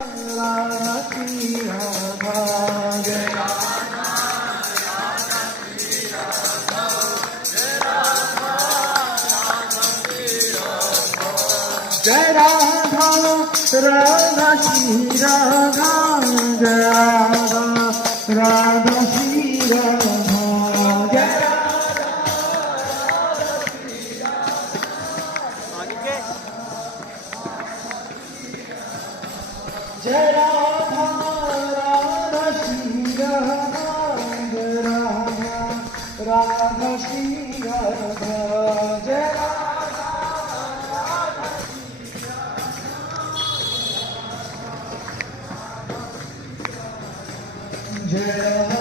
Radha Shri Radha Jai Jai Radha Radha Shri Radha Jai Radha Radha Shri Radha Jai Jai Radha Radha Shri Radha Jai Radha Radha Shri Radha Jai Jai